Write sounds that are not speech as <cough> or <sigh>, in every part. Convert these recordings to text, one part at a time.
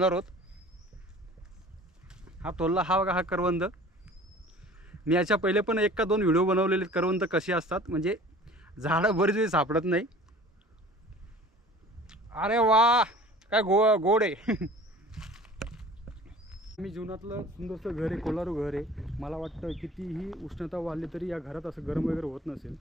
होणार आहोत. हा तोलला हा बघा हा करवंद. मी याच्या पहिले पण एक का दोन व्हिडिओ बनवलेले करवंद कसे असतात? म्हणजे झाडं बरीच वेळी सापडत नाही. अरे वा! काय गो गोड आहे. <laughs> मी जीवनातलं सुंदरसं घर आहे कोलारू घर आहे. मला वाटतं कितीही उष्णता वाढली तरी या घरात असं गरम वगैरे होत नसेल.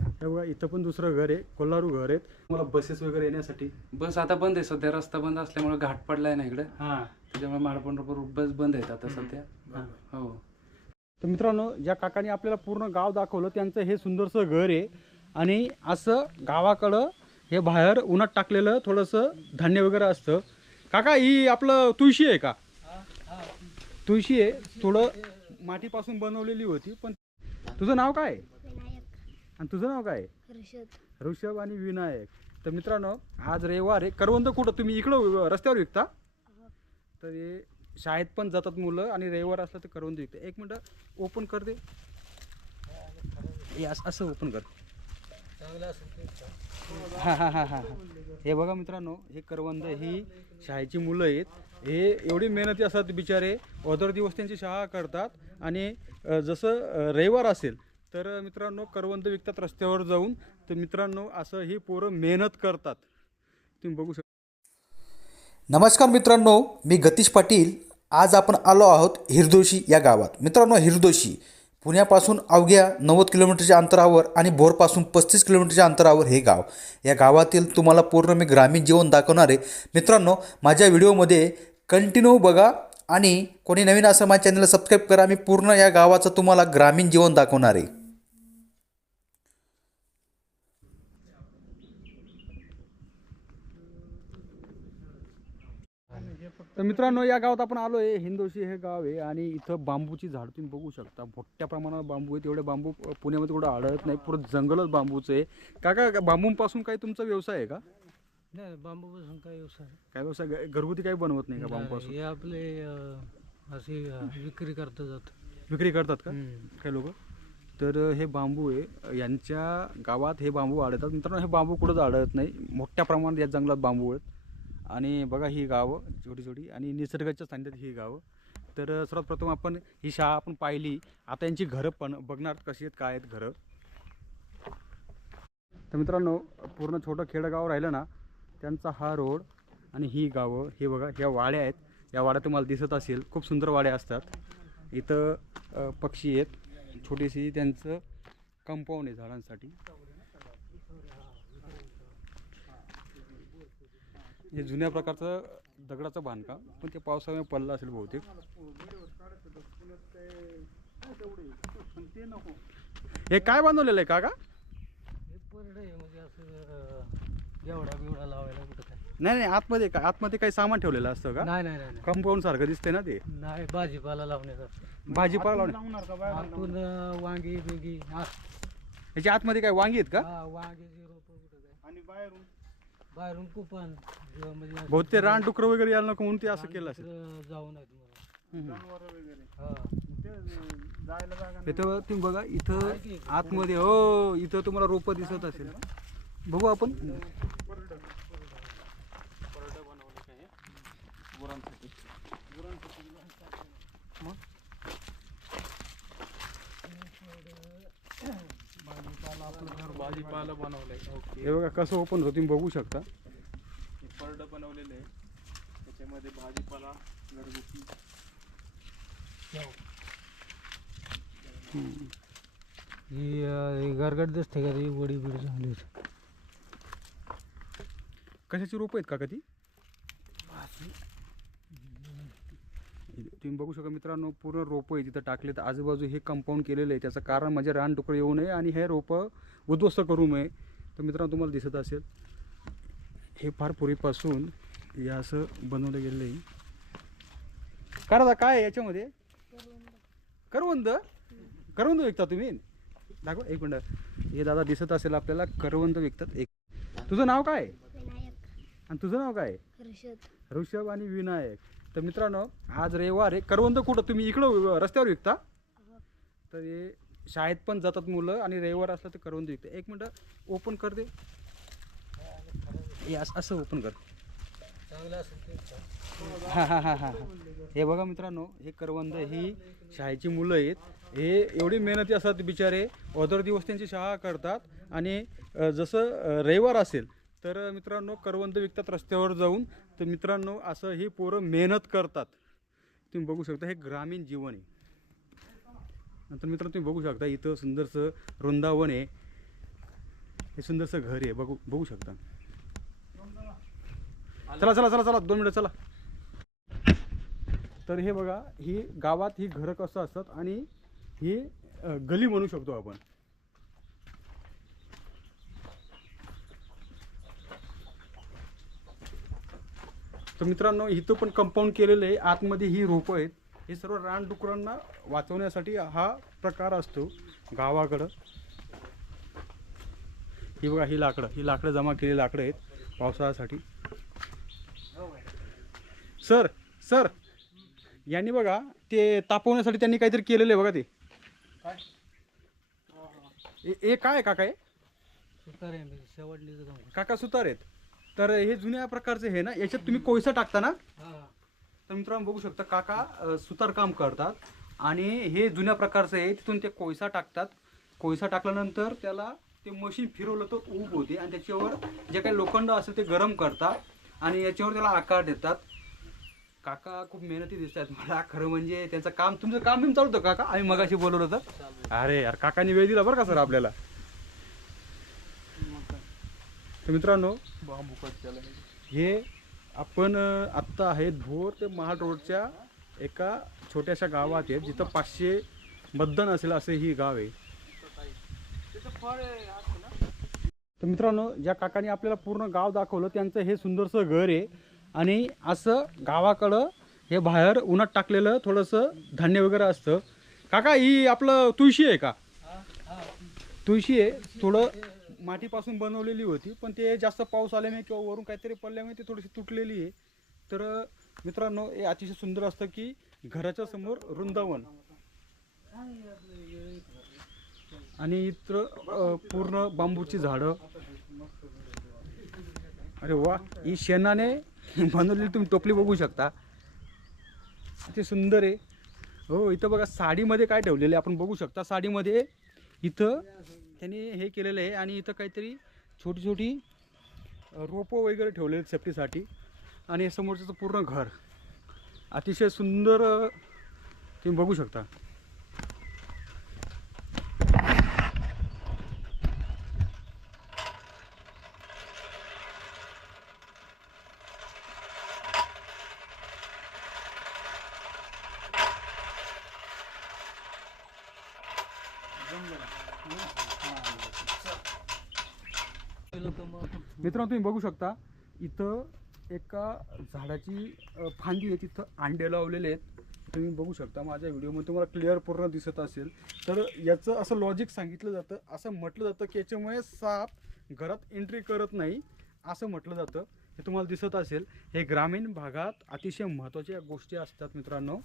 बघा इथं पण दुसरं घर आहे कोल्हारू घर आहेत. मला बसेस वगैरे येण्यासाठी? बस आता बंद आहे सध्या रस्ता बंद असल्यामुळे घाट पडलाय ना इकडे. हां. त्याच्यामुळे बस बंद आहेत आता सध्या. हो. तर मित्रांनो ज्या काकाने आपल्याला पूर्ण गाव दाखवलं त्यांचं हे सुंदरसं घर आहे. आणि असं गावाकडं हे बाहेर उन्हात टाकलेलं थोडंसं धान्य वगैरे असतं. काका ही आपलं तुळशी आहे का? तुळशी आहे. थोडं मातीपासून बनवलेली होती पण तुझं नाव काय? आणि तुझं नाव काय? हर्षद ऋषभ आणि विनायक. तर मित्रांनो आज रविवार आहे. करवंद कुठं? तुम्ही इकडं रस्त्यावर विकता? तर हे शाळेत पण जातात मुलं आणि रविवार असलं तर करवंद विकते. एक मिनटं ओपन कर दे. हे असं असं ओपन कर. हां हां हां हां हे. बघा मित्रांनो हे करवंद ही शाळेची मुलं आहेत. हे एवढी मेहनती असतात बिचारे. अदर दिवस त्यांची शाळा करतात. आणि जसं रविवार असेल तर मित्रांनो करवंद विकतात रस्त्यावर जाऊन. तर मित्रांनो असं ही पोरं मेहनत करतात. तुम्ही बघू शकता नमस्कार मित्रांनो मी गतीश पाटील. आज आपण आलो आहोत हिरदोशी या गावात. मित्रांनो हिरदोशी पुण्यापासून अवघ्या नव्वद किलोमीटरच्या अंतरावर आणि भोरपासून पस्तीस किलोमीटरच्या अंतरावर हे गाव. या गावातील तुम्हाला पूर्ण मी ग्रामीण जीवन दाखवणार आहे. मित्रांनो माझ्या व्हिडिओमध्ये कंटिन्यू बघा आणि कोणी नवीन असं माझ्या चॅनलला सबस्क्राईब करा. मी पूर्ण या गावाचं तुम्हाला ग्रामीण जीवन दाखवणार आहे. तर मित्रांनो या गावात आपण आलो आहे हिंदोशी हे गाव आहे आणि इथं बांबूची झाड तुम्ही बघू शकता. मोठ्या प्रमाणात बांबू आहे. तेवढे बांबू पुण्यामध्ये कुठं आढळत नाही. पुरं जंगलच बांबूचं आहे. काका बांबूंपासून काही तुमचा व्यवसाय आहे का? नाही बांबूपासून काय व्यवसाय काय व्यवसाय? घरगुती काही बनवत नाही का बांबूपासून? हे आपले अं, अशी अं, विक्री करता जात. विक्री करतात का? काही लोक? तर हे बांबू आहे. यांच्या गावात हे बांबू आढळतात. मित्रांनो हे बांबू कुठंच आढळत नाही. मोठ्या प्रमाणात या जंगलात बांबू आहेत. आणि बघा ही गावं छोटी छोटी आणि निसर्गाच्या सान्निध्यात ही गावं. तर सर्वात प्रथम आपण ही शाळा आपण पाहिली. आता यांची घरं पण बघणार कशी आहेत काय आहेत घरं. तर मित्रांनो पूर्ण छोटं खेडगाव राहिलं ना त्यांचा हा रोड आणि ही गावं हे बघा ह्या वाड्या आहेत. या वाड्या तुम्हाला दिसत असेल. खूप सुंदर वाड्या असतात. इथं पक्षी आहेत. छोटीशी त्यांचं कंपाऊंड आहे झाडांसाठी. हे जुन्या प्रकारचं दगडाचं बांधकाम पण ते पावसामुळे पडलं असेल बहुतेक. हे काय बांधवलेलं आहे काका? हे आहे म्हणजे काय? नाही नाही आतमध्ये का आतमध्ये काही सामान ठेवलेलं असतं का? नाही नाही नाही नाही. कंपाऊंड सारखं दिसतंय ना ते? नाही भाजीपाला लावण्याचा. भाजीपाला लावणे वांगी बिंगी हा याच्या आतमध्ये काय वांगी आहेत का? हा, वांग्याची रोपं कुठं काय? आणि बाहेरून? बाहेरून कुपन किंवा म्हणजे ते रान डुकर वगैरे यायला नको म्हणून ते असं केलं असेल. तिकडं जाऊ नयेत म्हणून हम्म. हा. इथं तुम्ही बघा इथं आतमध्ये हो इथं तुम्हाला रोपं दिसत असेल. बघू आपण. भाजीपाला बनवलाय. हे बघा कसं ओपन होतं तुम्ही बघू शकता. परड बनवलेलं आहे. त्याच्यामध्ये भाजीपाला घरगुती. ही अं, ही गरगट दिसते का ती वडी बिडी झाली कशाची रोपं आहेत का कधी तुम्ही बघू शकता मित्रांनो पूर्ण रोपं आहे तिथं टाकलेत. आजूबाजू हे कंपाऊंड केलेलं आहे. त्याचं कारण म्हणजे रान तुकडं येऊ नये आणि हे रोपं उद्ध्वस्त करू नये. तर मित्रांनो तुम्हाला दिसत असेल हे फार पूर्वीपासून हे असं बनवलं गेलेलं आहे. काय दादा काय आहे याच्यामध्ये? करवंद. करवंद विकता तुम्ही? दाखव एक मिनटं. हे दादा दिसत असेल आपल्याला करवंद विकतात. एक. तुझं नाव काय? आणि तुझं नाव काय? ऋषभ आणि विनायक. तर मित्रांनो आज रविवार आहे. करवंद कुठं? तुम्ही इकडं रस्त्यावर विकता? तर हे शाळेत पण जातात मुलं आणि रविवार असलं तर करवंद विकते. एक मिनटं ओपन कर दे. हे असं ओपन कर. हां हां हां हां हे. बघा मित्रांनो हे करवंद ही शाळेची मुलं आहेत. हे एवढी मेहनती असतात बिचारे. अदर दिवस त्यांची शाळा करतात. आणि जसं रविवार असेल तर मित्रांनो करवंद विकतात रस्त्यावर जाऊन. तर मित्रांनो असं ही पोरं मेहनत करतात. तुम्ही बघू शकता हे ग्रामीण जीवन आहे. नंतर मित्रांनो तुम्ही बघू शकता इथं सुंदरसं वृंदावन आहे. हे सुंदरसं घर आहे बघू बघू शकता. चला चला चला चला दोन मिनटं चला. तर हे बघा ही गावात ही घरं कसं असतात आणि ही गली म्हणू शकतो आपण. तर मित्रांनो इथं पण कंपाऊंड केलेलं आहे. आतमध्ये ही रोपं आहेत. हे सर्व रानडुकरांना वाचवण्यासाठी हा प्रकार असतो गावाकडं. ही बघा ही लाकडं. ही लाकडं जमा केलेली लाकडं आहेत पावसाळ्यासाठी. सर सर यांनी बघा ते तापवण्यासाठी त्यांनी काहीतरी केलेलं आहे बघा ते. ए- काय काका हे? काका सुतार आहेत. तर हे जुन्या प्रकारचे हे ना याच्यात तुम्ही कोळसा टाकता ना? तर मित्रांनो बघू शकता काका अ, सुतार काम करतात. आणि हे जुन्या प्रकारचं आहे तिथून ते कोळसा टाकतात. कोळसा टाकल्यानंतर त्याला ते मशीन फिरवलं तर ऊब होते. आणि त्याच्यावर जे काही लोखंड असेल ते गरम करतात. आणि याच्यावर त्याला आकार देतात. काका खूप मेहनती दिसत आहेत मला. खरं म्हणजे त्यांचं काम तुमचं काम बिम चालतं काका? आम्ही मगाशी बोलवलं होतं. अरे यार काकांनी वेळ दिला बरं का सर आपल्याला? तर मित्रांनो हे. आपण आत्ता आहेत भोर ते महाड रोडच्या एका छोट्याशा गावात आहेत जिथं पाचशे मतदान असेल असं ही गाव आहे. तर मित्रांनो ज्या काकाने आपल्याला पूर्ण गाव दाखवलं त्यांचं हे सुंदरसं घर आहे. आणि असं गावाकडं हे बाहेर उन्हात टाकलेलं थोडंसं धान्य वगैरे असतं. काका ही आपलं तुळशी आहे का? तुळशी आहे थोडं मातीपासून बनवलेली होती पण ते जास्त पाऊस आल्यामुळे किंवा वरून काहीतरी पडल्यामुळे ती थोडीशी तुटलेली आहे. तर मित्रांनो हे अतिशय सुंदर असतं की घराच्या समोर वृंदावन. आणि इतर पूर्ण बांबूची झाडं. अरे वा ही शेणाने बनवलेली तुम्ही टोपली बघू शकता. ते सुंदर आहे. हो इथं बघा साडीमध्ये काय ठेवलेलं आहे आपण बघू शकता. साडीमध्ये इथं त्यांनी हे केलेलं आहे आणि इथं काहीतरी छोटी छोटी रोपं वगैरे ठेवलेले आहेत सेफ्टीसाठी. आणि हे समोरचं पूर्ण घर. अतिशय सुंदर तुम्ही बघू शकता. लोक मित्रांनो तुम्ही बघू शकता इथं एका झाडाची फांदी आहे तिथं अंडे लावलेले आहेत. तुम्ही बघू शकता माझ्या व्हिडिओमध्ये तुम्हाला क्लिअर पूर्ण दिसत असेल. तर याचं असं लॉजिक सांगितलं जातं असं म्हटलं जातं की याच्यामुळे साप घरात एंट्री करत नाही असं म्हटलं जातं. हे तुम्हाला दिसत असेल. हे ग्रामीण भागात अतिशय महत्त्वाच्या गोष्टी असतात मित्रांनो.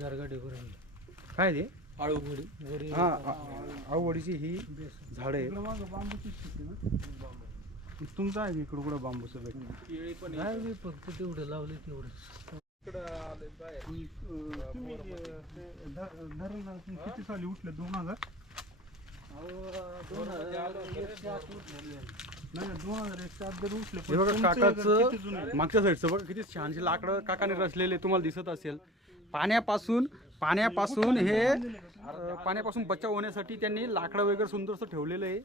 गारगाडी काय ते? हां आवडीची ही झाडं. आहे तुमचं आहे इकडं कुठं बांबूचं भेट फक्त तेवढं लावले तेवढं. किती साली उठले? दोन हजार? नाही दोन हजार एकच्या आत जर उठले बघा काकाचं मागच्या साईडचं बघा किती छानशी लाकडं काकाने रचलेले तुम्हाला दिसत असेल. पाण्यापासून पाण्यापासून हे पाण्यापासून बचाव होण्यासाठी त्यांनी लाकडं वगैरे सुंदरसं ठेवलेलं आहे.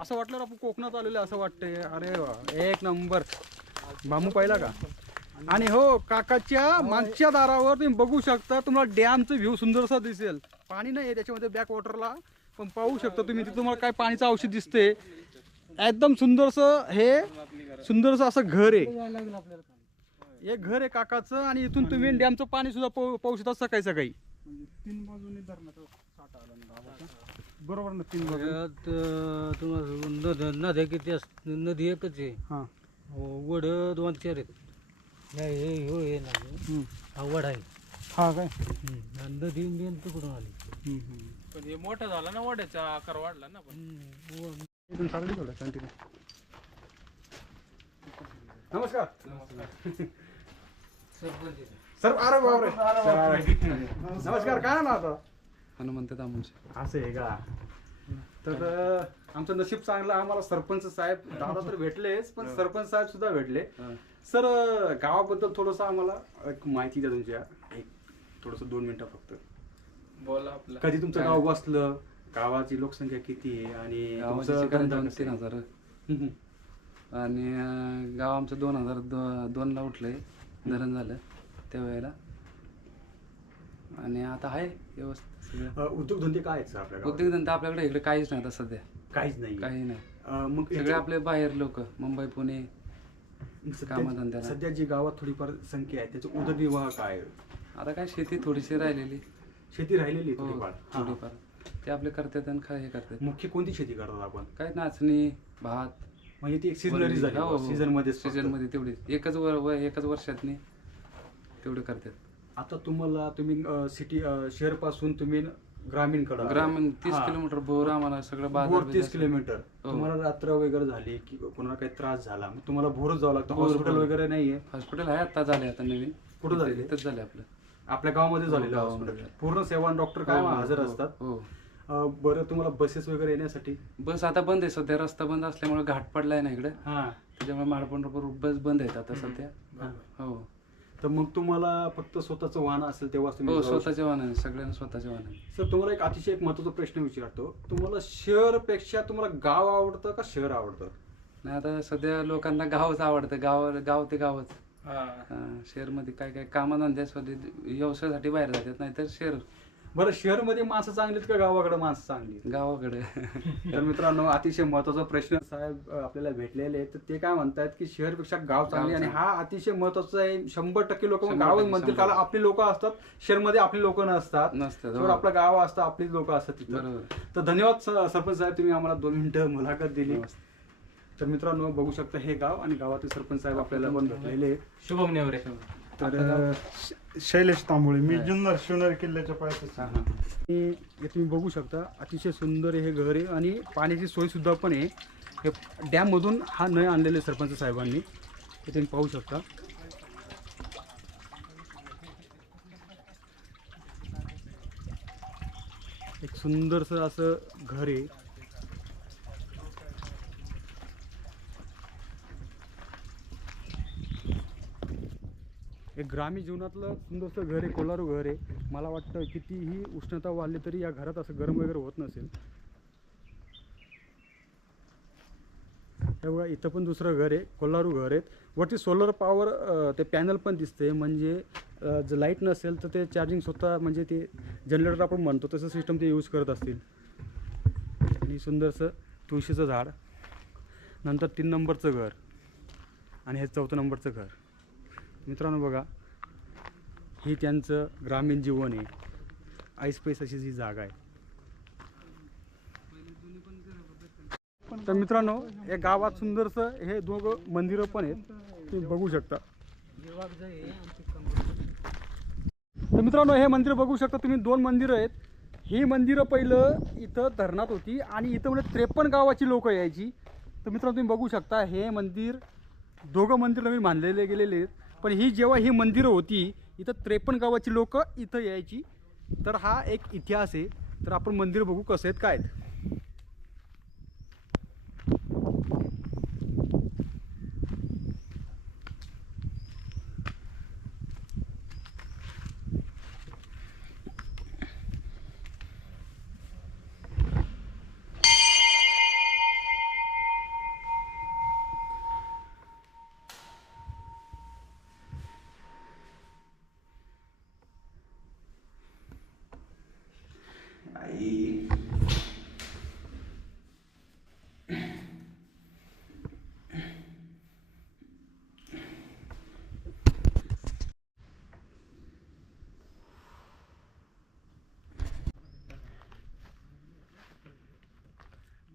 असं वाटलं आपण कोकणात आलेलं आहे असं वाटतंय. अरे वा एक नंबर. बांबू पाहिला का? आणि हो काकाच्या मागच्या दारावर तुम्ही बघू शकता तुम्हाला डॅमचं व्ह्यू सुंदरसा दिसेल. पाणी नाही आहे त्याच्यामध्ये बॅक वॉटरला पण पाहू शकता तुम्ही तिथे तुम्हाला काय पाणीचं औषध दिसते एकदम सुंदरसं हे सुंदरसं असं घर आहे. हे घर आहे काकाचं आणि इथून तुम्ही डॅमचं पाणी सुद्धा पाहू पाहू शकता सकाळी सकाळी. तीन बाजूनी धरणाचा साठा आला ना गावाचा बरोबर ना तीन बाजू यात अं, तुम्हाला नद- नद्या किती असत नदी एकच आहे. हां. हो, वड दोन चार आहेत. हे हे ह्यो हे हम्म. हा वड आहे. हा काय? हम्म. आणि नदी इंडियन तिकडून आली. हम्म, हम्म. पण हे मोठं झालं ना वाड्याचा आकार वाढला ना पण. हम्म. व- इथून चालली थोडं कंटिन्यू नमस्कार. सर अरे बापरे नमस्कार काय ना आता हनुमंत दामोचे असं आहे का? तर अं, आमचं नशीब चांगलं आम्हाला सरपंच साहेब दादा तर भेटलेच पण सरपंच साहेब सुद्धा भेटले. सर अं, गावाबद्दल थोडंसं आम्हाला एक माहिती द्या तुमच्या. एक थोडंसं दोन मिनिटं फक्त. बोला आपलं. कधी तुमचं गाव बसलं? गावाची लोकसंख्या किती आहे? आणि गावाची तुमचं शिकारी धंदा दोन कसा तीन आहे? हजार. हम्म, हम्म. आणि अं, गाव आमचं दोन हजार दो दोनला उठलंय. धरण झालं त्यावेळेला. आणि आता आहे व्यवस्थित सगळं. अं, उद्योगधंदे काय आहेत सर आपल्या गावात? उद्योगधंदा आपल्याकडे इकडे काहीच नाही आता सध्या. काहीच नाही. काही नाही. अं, मग सगळे याच्या- आपले बाहेर लोक मुंबई पुणे. सध्या- कामधंद्याला. सध्या जी गावात थोडीफार संख्या आहे त्याचा उदरनिर्वाह काय? आहे? आता काय शेती थोडीशी राहिलेली. शेती राहिलेली आहे हो थोडीफार. हा. थोडीफार. ते आपले करतात आणि काय हे करतात. मुख्य कोणती शेती करतात आपण? काय नाचणी भात म्हणजे ती एक सीझनरी झाली हो, सीझनमध्ये सीझनमध्ये तेवढी. एकच वर व- एकच वर्षातनी तेवढे करतात. आता तुम्हाला तुम्ही सिटी शहरपासून तुम्ही ग्रामीणकडे ग्रामीण तीस किलोमीटर भोर आम्हाला सगळं बाजार भोर तीस किलोमीटर. हो. तुम्हाला रात्र वगैरे झाली की कोणाला काही त्रास झाला मग तुम्हाला भोरच जावं लागतं. भोर, हॉस्पिटल भोर. वगैरे नाहीये. हॉस्पिटल आहे आता झाले आता नवीन. कुठं झाले? इथंच झाले आपलं. आपल्या गावामध्ये हो, झालेलं गावामध्ये. हॉस्पिटल पूर्ण सेवा डॉक्टर काय हो, हजर हो, असतात? हो. बरं तुम्हाला बसेस वगैरे येण्यासाठी? बस आता बंद आहे. सध्या रस्ता बंद असल्यामुळे घाट पडलाय ना इकडे. हा. त्याच्यामुळे महाडपंढरपूर बस बंद आहेत आता सध्या. हा. तर मग तुम्हाला फक्त स्वतःचं वाहन असेल तुम्ही हो शकता. स्वतःच्या वाहनाने सगळ्यांना स्वतःच्या वाहनाने सर तुम्हाला एक अतिशय एक महत्त्वाचा प्रश्न विचारतो. तुम्हाला शहरपेक्षा तुम्हाला गाव आवडतं का शहर आवडतं? नाही आता सध्या लोकांना गावच आवडतं. गाव गाव ते गावच. शहरमध्ये काय काय कामधंद्यासाठी व्यवसायासाठी बाहेर जातात नाहीतर शहर. बरं शहरमध्ये माणसं चांगली आहेत का गावाकडे माणसं चांगली? आहेत? गावाकडे. <laughs> तर मित्रांनो अतिशय महत्त्वाचा प्रश्न साहेब अं, आपल्याला भेटलेले आहेत. तर ते काय म्हणतात की शहरपेक्षा गाव चांगली आणि हा अतिशय महत्त्वाचा आहे. शंभर टक्के लोक शंभर गावच टक्के, म्हणतील. शंभर कारण आपली लोक असतात. शहरमध्ये आपली लोक नसतात. नसतात, तर हो. आपलं गाव असतं आपलीच लोक असतात तिथं. बरोबर. तर धन्यवाद स- सरपंच साहेब तुम्ही आम्हाला दोन मिनिटं मुलाखत दिली. तर मित्रांनो बघू शकता हे गाव आणि गावातील सरपंच साहेब आपल्याला पण भेटलेले आहेत. शुभम नेवरे. तर श- शैलेश तांबोळे. मी जुन्नर शिवनेर किल्ल्याच्या पायथ्याशी हा, तुम्ही बघू शकता अतिशय सुंदर हे घर आहे आणि पाण्याची सोय सुद्धा पण आहे. हे डॅममधून हा नळ आणलेले आहे सरपंच साहेबांनी. हे तुम्ही पाहू शकता. एक सुंदरसं असं घर आहे. एक ग्रामीण जीवनातलं सुंदरसं घर आहे कोलारू घर आहे. मला वाटतं कितीही उष्णता वाढली तरी या घरात असं गरम वगैरे होत नसेल. हे बघा इथं पण दुसरं घर आहे कोल्हारू घर आहेत वरती सोलर पॉवर ते पॅनल पण दिसते म्हणजे जर लाइट नसेल तर ते चार्जिंग स्वतः म्हणजे ते जनरेटर आपण म्हणतो तसं सिस्टम ते यूज करत असतील. आणि सुंदरसं तुळशीचं झाड. नंतर तीन नंबरचं घर. आणि हे चौथं नंबरचं घर. मित्रांनो बघा हे त्यांचं ग्रामीण जीवन आहे. ऐसपैस अशी जी जागा आहे. तर मित्रांनो या गावात सुंदरसं हे दोघं मंदिरं पण आहेत. तुम्ही बघू शकता. तर मित्रांनो हे मंदिर बघू शकता. तुम्ही दोन मंदिरं आहेत. ही मंदिरं पहिलं इथं धरणात होती आणि इथं म्हणजे त्रेपन्न गावाची लोक यायची. तर मित्रांनो तुम्ही बघू शकता हे मंदिर दोघं मंदिर नवीन बांधलेले गेलेले आहेत. पण ही जेव्हा ही मंदिरं होती इथं त्रेपन्न गावाची लोकं इथं यायची. तर हा एक इतिहास आहे. तर आपण मंदिर बघू कसं आहेत काय आहेत.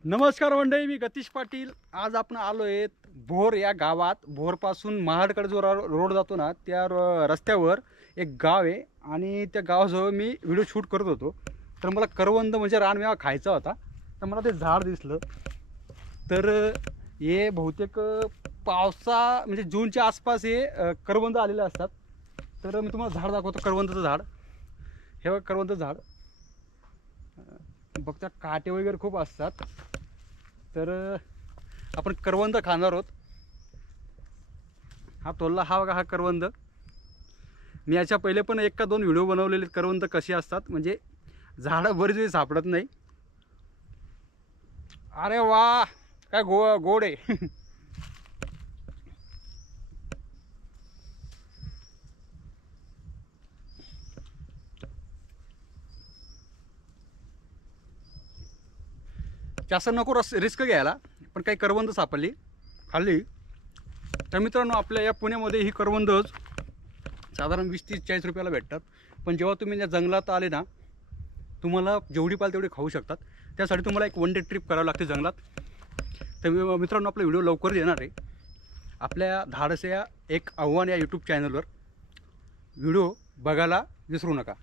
नमस्कार मंडळी मी गतीश पाटील. आज आपण आलो आहेत भोर या गावात. भोरपासून महाडकडे जो रोड जातो ना त्या र- रस्त्यावर एक गाव आहे आणि त्या गावाजवळ मी व्हिडिओ शूट करत होतो. तर मला करवंद म्हणजे रानमेवा खायचा होता. तर मला ते झाड दिसलं. तर हे बहुतेक पावसा म्हणजे जूनच्या आसपास हे करवंद आलेले असतात. तर मी तुम्हाला झाड दाखवतो करवंदाचं झाड. हे करवंद करवंदाचं झाड बघता काटे वगैरे खूप असतात. तर आपण करवंद खाणार आहोत. हा तोल्ला हा बघा हा करवंद. मी याच्या पहिले पण एक का दोन व्हिडिओ बनवलेले आहेत, करवंद कसे असतात. म्हणजे झाडं बरीच वेळी सापडत नाही. अरे वा! काय गो गोड आहे. <laughs> जास्त नको रस रिस्क घ्यायला पण काही करवंद सापडली. खाल्ली. तर मित्रांनो आपल्या या पुण्यामध्ये ही करवंदच साधारण वीस तीस चाळीस रुपयाला भेटतात. पण जेव्हा तुम्ही या जंगलात आले ना तुम्हाला जेवढी पाल तेवढी खाऊ शकतात. त्यासाठी तुम्हाला एक वन डे ट्रिप करावं लागते जंगलात. तर मित्रांनो आपला व्हिडिओ लवकर येणार आहे. आपल्या धाडस या एक आव्हान या यूट्यूब चॅनलवर व्हिडिओ बघायला विसरू नका.